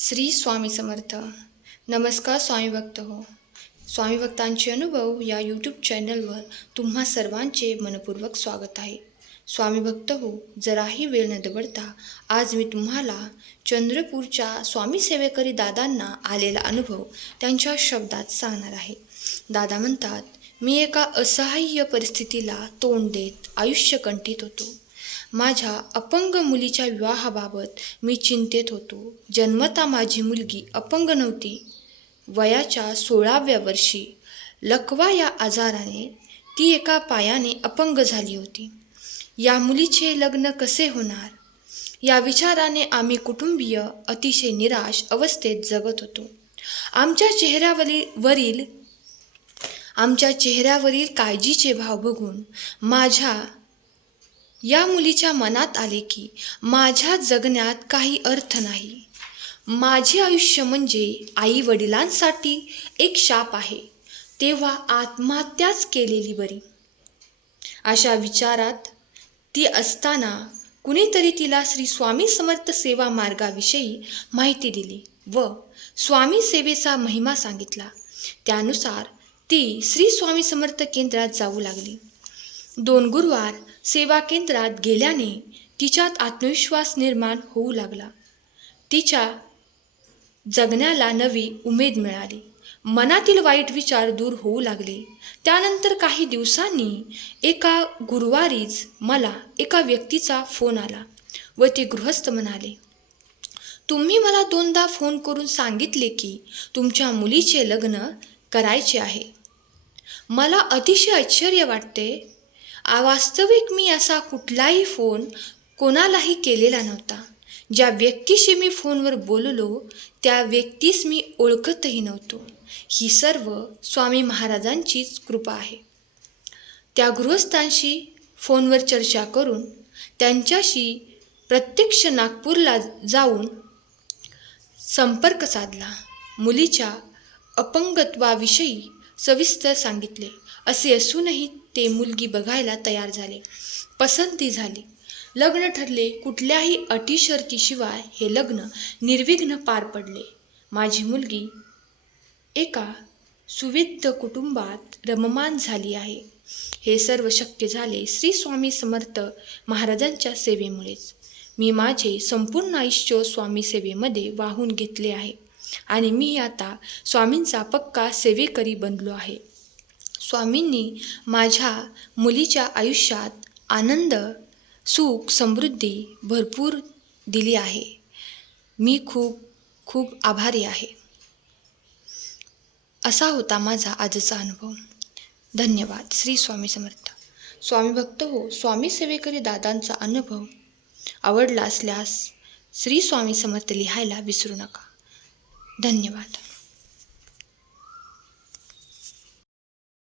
श्री स्वामी समर्थ. नमस्कार स्वामी भक्त हो. स्वामी भक्तांचे अनुभव या यूट्यूब चॅनलवर तुम्हा सर्वांचे मनपूर्वक स्वागत आहे. स्वामी भक्त हो, जराही वेळ न दवडता आज मी तुम्हाला चंद्रपूरच्या स्वामी सेवेकरी दादांना आलेला अनुभव त्यांच्या शब्दात सांगणार आहे. दादा म्हणतात, मी एका असहाय्य परिस्थितीला तोंड देत आयुष्य कंठीत होतो. माझ्या अपंग मुलीच्या विवाहाबाबत मी चिंतेत होतो. जन्मता माझी मुलगी अपंग नव्हती. वयाच्या 16व्या वर्षी लकवा या आजाराने ती एका पायाने अपंग झाली होती. या मुलीचे लग्न कसे होणार या विचाराने आम्ही कुटुंबीय अतिशय निराश अवस्थेत जगत होतो. आमच्या चेहऱ्यावरील काळजीचे भाव बघून माझ्या या मुलीच्या मनात आले की माझ्या जगण्यात काही अर्थ नाही. माझे आयुष्य म्हणजे आई वडिलांसाठी एक शाप आहे. तेव्हा आत्महत्याच केलेली बरी. अशा विचारात ती असताना कुणीतरी तिला श्री स्वामी समर्थ सेवा मार्गाविषयी माहिती दिली व स्वामी सेवेचा महिमा सांगितला. त्यानुसार ती श्री स्वामी समर्थ केंद्रात जाऊ लागली. 2 गुरुवार सेवा केंद्रात गेल्याने तिच्यात आत्मविश्वास निर्माण होऊ लागला. तिच्या जगण्याला नवी उमेद मिळाली. मनातील वाईट विचार दूर होऊ लागले. त्यानंतर काही दिवसांनी एका गुरुवारीच मला एका व्यक्तीचा फोन आला व ते गृहस्थ म्हणाले, तुम्ही मला 2दा फोन करून सांगितले की तुमच्या मुलीचे लग्न करायचे आहे. मला अतिशय आश्चर्य वाटते. वास्तविक मी असा कुठलाही फोन कोणालाही केलेला नव्हता. ज्या व्यक्तीशी मी फोनवर बोललो त्या व्यक्तीस मी ओळखतही नव्हतो. ही सर्व स्वामी महाराजांचीच कृपा आहे. त्या गृहस्थांशी फोनवर चर्चा करून त्यांच्याशी प्रत्यक्ष नागपूरला जाऊन संपर्क साधला. मुलीच्या अपंगत्वाविषयी सविस्तर सांगितले. असे असूनही ते मुलगी बघायला तयार झाले. पसंती झाली. लग्न ठरले. कुठल्याही अटी शर्तीशिवाय हे लग्न निर्विघ्न पार पडले. माझी मुलगी एका सुविद्य कुटुंबात रममाण झाली आहे. हे सर्व शक्य झाले श्री स्वामी समर्थ महाराजांच्या सेवेमुळेच. मी माझे संपूर्ण आयुष्य स्वामी सेवेमध्ये वाहून घेतले आहे आणि मी आता स्वामींचा पक्का सेवेकरी बनलो आहे. स्वामींनी माझ्या मुलीच्या आयुष्यात आनंद, सुख, समृद्धी भरपूर दिली आहे. मी खूप खूप आभारी आहे. असा होता माझा आजचा अनुभव. धन्यवाद. श्री स्वामी समर्थ. स्वामी भक्त हो, स्वामी सेवेकरी दादांचा अनुभव आवडला असल्यास श्री स्वामी समर्थ लिहायला विसरू नका. धन्यवाद.